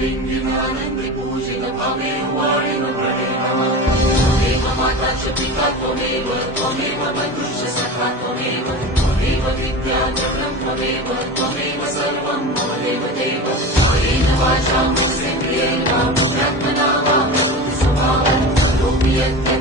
लिंगिनानंद पूजित भवेह वाणिन प्रणेनमः त्वमेव माता च पिता त्वमेव बन्धुश्च सखा त्वमेव विद्याधनं त्वमेव सर्वं मम देवदेव कायेन वाचा मनसेन्द्रियेण वा ब्रह्मणा वा प्रकृतिस्वभावं करोमि यत्